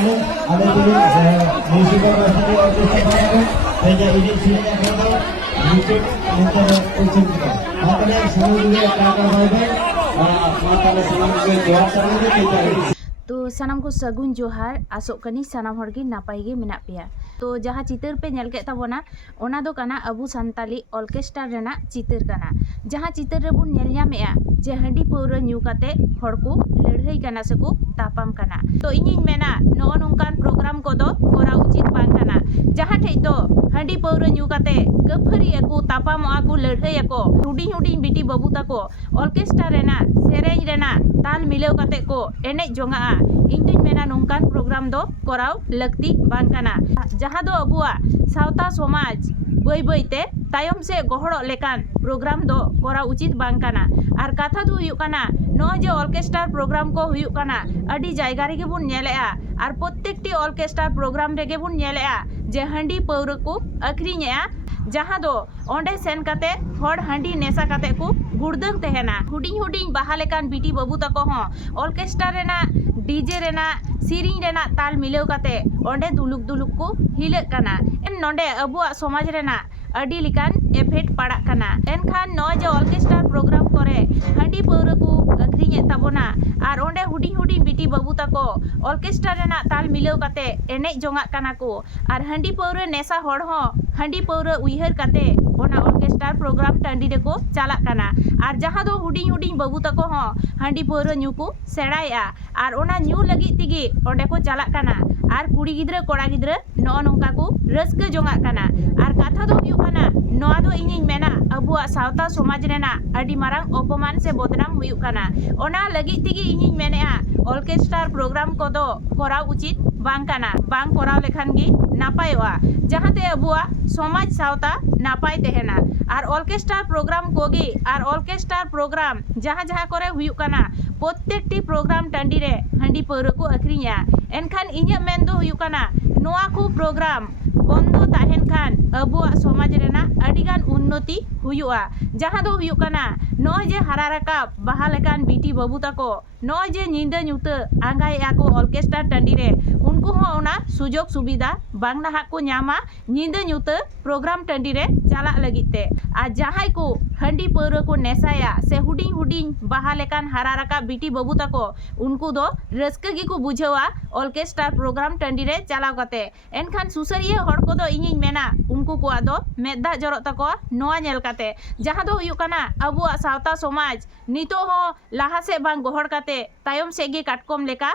kali ada jadi musik berasal dari saya ini sini yang ada musik untuk ucap kita. Makanya semua juga kata baik makanya semua juga jawab sama kita. तो सानाम को सगुन जोहार आसोग कनी सानाम हरगी नापाय गे मेना पेया। तो जहाँ चितर पे नेल के ताबोना ओना दो काना अबु सान्ताली ऑर्केस्ट्रा रेना चितर काना। जहाँ चितर रे बुन नेल ᱧᱟᱢᱮᱜᱼᱟ जे हांडी पौरा ᱧᱩ काते हर को लड़ाई काना से को तापाम काना। तो इᱧिᱧ मेना नो नोंकान प्रोग्राम को दो कोरा उचित बांग काना। जहाँ ठेज दो हांडी पौरा ᱧᱩ काते गफरी को तापामोआ को लड़ाई को हुडिंग हुडिंग बिटी बाबू ताको ऑर्केस्ट्रा रेना सेरेñ रेना ताल मिलाव काते को एनेज जोंगा। ᱤᱧ ᱫᱩᱧ ᱢᱮᱱᱟ ᱱᱚᱝᱠᱟᱱ ᱯᱨᱳᱜᱨᱟᱢ ᱫᱚ ᱠᱚᱨᱟᱣ ᱞᱟᱹᱠᱛᱤ ᱵᱟᱝ ᱠᱟᱱᱟ, ᱡᱟᱦᱟᱸ ᱫᱚ ᱟᱵᱚᱣᱟᱜ ᱥᱟᱶᱛᱟ ᱥᱚᱢᱟᱡᱽ ᱵᱟᱹᱭ ᱵᱟᱹᱭᱛᱮ ᱛᱟᱭᱚᱢ ᱥᱮᱫ ᱜᱚᱦᱚᱲᱚᱜ ᱞᱮᱠᱟᱱ ᱯᱨᱳᱜᱨᱟᱢ ᱫᱚ ᱠᱚᱨᱟᱣ ᱩᱪᱤᱛ ᱵᱟᱝ ᱠᱟᱱᱟ। ᱟᱨ ᱠᱟᱛᱷᱟ ᱫᱚ ᱦᱩᱭᱩᱜ ᱠᱟᱱᱟ ᱱᱚᱜᱼᱚᱭ ᱡᱮ ᱚᱨᱠᱮᱥᱴᱟᱨ ᱯᱨᱳᱜᱨᱟᱢ ᱠᱚ ᱦᱩᱭᱩᱜ ᱠᱟᱱᱟ ᱟᱹᱰᱤ ᱡᱟᱭᱜᱟ ᱨᱮᱜᱮ ᱵᱚᱱ ᱧᱮᱞᱮᱜᱼᱟ। ᱟᱨ ᱯᱨᱚᱛᱮᱠᱴᱤ ᱚᱨᱠᱮᱥᱴᱟর ᱯᱨᱳᱜᱨᱟᱢ ᱨᱮᱜᱮ ᱵᱚᱱ ᱧᱮᱞᱮᱜᱼᱟ ᱡᱮ ᱦᱟᱺᱰᱤ ᱯᱟᱹᱣᱨᱟᱹ ᱠᱚ ᱟᱹᱠᱷᱨᱤᱧᱮᱜᱼᱟ, जहाँ दो ओंडे सेन काते हर हांडी नेसा काते को गुड़दंग तहना। हुडिंग हुडिंग बाहा लेकान बिटी बाबू तको हों ऑर्केस्ट्रा रेना डीजे रेना सिरिंग रेना ताल मिलाव काते ओंडे दुलुक दुलुक को हिलक काना। एन नोंडे अबुआ समाज रेना अडी लिकान एफेक्ट पड़ाक काना। एनखान नॉय जे ऑर्केस्ट्रा प्रोग्राम करे हांडी पौरा को अखरिञे ताबोना आर ओंडे हुडिंग हुडिंग बिटी बाबू तको ऑर्केस्ट्रा रेना ताल मिलाव काते एनेज जोंगा काना को। आर हांडी पौरा नेसा हर हों हांडी पौरा उइहर काते ओना ऑर्केस्ट्रा प्रोग्राम टांडी रेको चालाक काना। आर जहाँ दो हुडिंग हुडिंग बाबू तको हों हांडी पौरा ᱧᱩ को सेड़ाया आर ओना ᱧᱩ लगी तिगी ओंडे को चालाक काना। आर कुड़ी गिद्रा कोड़ा गिद्रा नो नोंका को रस्का जोंगा काना। आर काथा दो हुयुग काना नोआ दो इᱧिᱧ मेना अबुआ सावता समाज रेना अडी मारांग अपमान से बदनाम हुयुग काना। ओना लगी तिगी इᱧिᱧ मेनेआ ऑर्केस्ट्रा प्रोग्राम को दो कोराव उचित बांग काना। बांग कोराव लेखान गी नापायोआ जहाँते अबुआ समाज सावता नापाय तहना। आर ऑर्केस्ट्रा प्रोग्राम कोगी आर ऑर्केस्ट्रा प्रोग्राम जहाँ जहाँ करे हुयुग काना प्रत्येकटी प्रोग्राम टांडी रे हांडी पौरा को अखरिञा। एनखान इᱧᱟᱹᱜ मेन दो हुयुग काना नोआ को प्रोग्राम बंदो ताहेन खान अबुआ समाज रेना अडिगान उन्नति हुयुआ। जहाँ दो हुयुग काना नोय जे हारा राकाब बाहा लेकान बिटी बाबू ताको नोय जे ᱧᱤᱫᱟᱹ ᱧᱩᱛᱟᱹ आंगायेआ को ऑर्केस्ट्रा टांडी रे उनको हो ओना सुजोग सुविधा बांग नाहाक को ᱧᱟᱢᱟ ᱧᱤᱫᱟᱹ ᱧᱩᱛᱟᱹ प्रोग्राम टांडी रे चालाक लगित ते। आ जहाय को हांडी पौरा को नेसाया से हुडिंग हुडिंग बाहा लेकान हारा राकाब बिटी बाबू ताको उनको दो रस्का गी को बुझावा ऑर्केस्ट्रा प्रोग्राम टांडी रे चालाव काते। एनखान सुसरिया हर को दो इᱧिᱧ मेना उनको को आदो मेदा जरत तको नोआ नेल काते। जहाँ दो हुयुग काना अबुआ सावता समाज नितो हो लाहा से बांग गोहड़ काते तायम से गे काटकोम लेका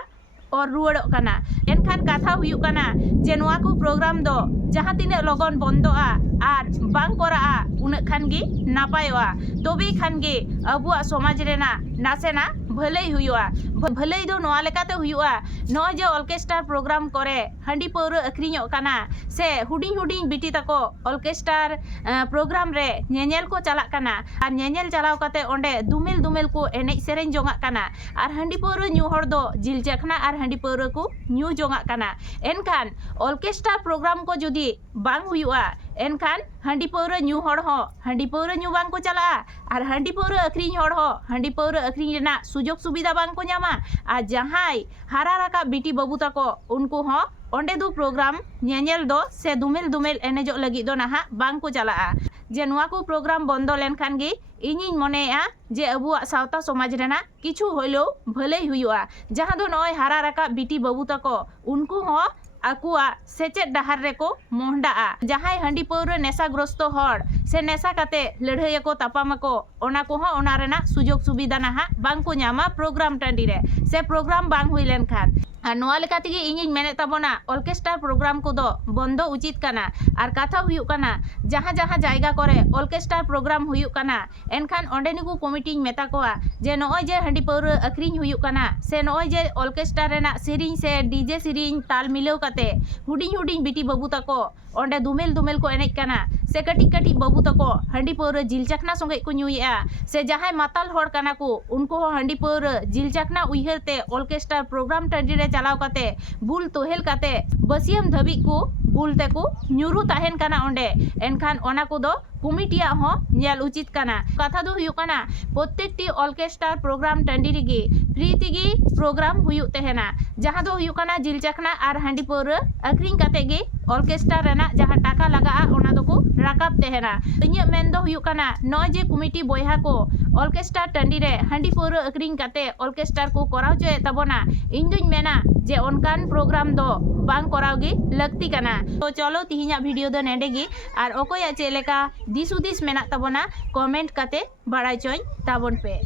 और रुवाड़ोग काना। एनखान काथा हुयुग काना जे नोआ को प्रोग्राम दो जहाँ तिना लगन बंदोआ आर बांग कोराआ उना खान गे नापायोआ। तबे खान गे अबुआ समाज रेना नासेना भलाई हुयुआ। भलाई दो नोआ लेकाते हुयुआ नोय जे ऑर्केस्ट्रा प्रोग्राम करे हांडी पौरा अखरिञोग काना से हुडिंग हुडिंग बिटी ताको ऑर्केस्ट्रा प्रोग्राम रे ñeñel को चालाक काना। आर ñeñel चालाव काते ओंडे दुमेल दुमेल को एनेज सेरेñ जोंगा काना। आर हांडी पौरा ᱧᱩ हर दो जिल चखना आर हांडी पौरा को ᱧᱩ जोंगा काना। एनखान ऑर्केस्ट्रा प्रोग्राम को जुदी बांग हुयुआ एनखान हांडी पौरा ᱧᱩ हर हो हांडी पौरा ᱧᱩ बांग को चला आर हांडी पौरा अखरिñ हर हो हांडी पौरा अखरिñ रेना सुजोग सुविधा बांग को ᱧᱟᱢᱟ। आर जहाय हारा राकाब बिटी बाबू ताको उनको हो ओंडे दो प्रोग्राम ñeñel दो से दुमेल दुमेल एनेजोग लगी दो नाहा बांग को चलाआ। जे नोआ को प्रोग्राम बंदो लेनखान गे इᱧिᱧ मनेआ जे अबुआ सावता समाज रेना किछु होइलो भलाई हुयुआ। जहाँ दो नोय हारा राकाब बिटी बाबू ताको उनको हो आकुआ सेचेद डाहार रेको मोहडाआ। जहाय हांडी पौरा नेसाग्रस्त हर से नेसा काते लड़ाई को तापामको ओना को हो ओना रेना सुजोग सुविधा नाहा बांग को ᱧᱟᱢᱟ प्रोग्राम टांडी रे से प्रोग्राम बांग हुई लेनखान। आर नोआ लेका तेगे इᱧिᱧ मेने ताबोना ऑर्केस्ट्रा प्रोग्राम को दो बंदो उचित काना। आर काथा हुयुग काना जहाँ जहाँ जायगा करे ऑर्केस्ट्रा प्रोग्राम हुयुग काना एनखान ओंडे निकु कमिटिኝ मेता कोआ जे नोय जे हांडी पौरा अखरिñ हुयुग काना से नोय जे ऑर्केस्ट्रा रेना सिरिंग से डीजे सिरिंग ताल मिलाव काते हुडिंग हुडिंग बिटी बाबू ताको ओंडे दुमेल दुमेल को एनेज काना से कटी कटी बाबू तको हांडी पौरा जिल चखना संगे को ᱧᱩᱭᱮᱜᱼᱟ से जहाय माताल हर काना को उनको हो हांडी पौरा जिल चखना उइहर ते ऑर्केस्ट्रा प्रोग्राम टांडी रे चालाव काते बुल तोहेल काते बसियम धबी को बुल ते को ᱧᱩᱨᱩ ताहेन काना ओंडे। एनखान ओना को दो कमिटिया हो ñेल उचित काना। कथा दो हुयुग काना प्रत्येकटी ऑर्केस्ट्रा प्रोग्राम टांडी रेगे फ्री तेगी प्रोग्राम हुयुग तहना जहाँ दो हुयुग कना जिल चखना और हांडी पौरा अक्रिंग काते गे ऑर्केस्ट्रा रेना जहाँ टाका लगा ओना दो को राकाब तहना इᱧ मेन दो हुयुग कना नॉय जे कमिटी बोयहा को ऑर्केस्ट्रा टंडी रे हांडी पौरा अक्रिंग काते ऑर्केस्ट्रा को कराव चोए तबोना इन दुñ मेना जे ओनकान प्रोग्राम दो बांग कराव गे लगती कना। तो चलो तिहिñा वीडियो दो नेडे गे और ओकोया चेलेका दिस उदिस मेना तबोना कमेंट काते बाड़ाय चोय ताबोन पे।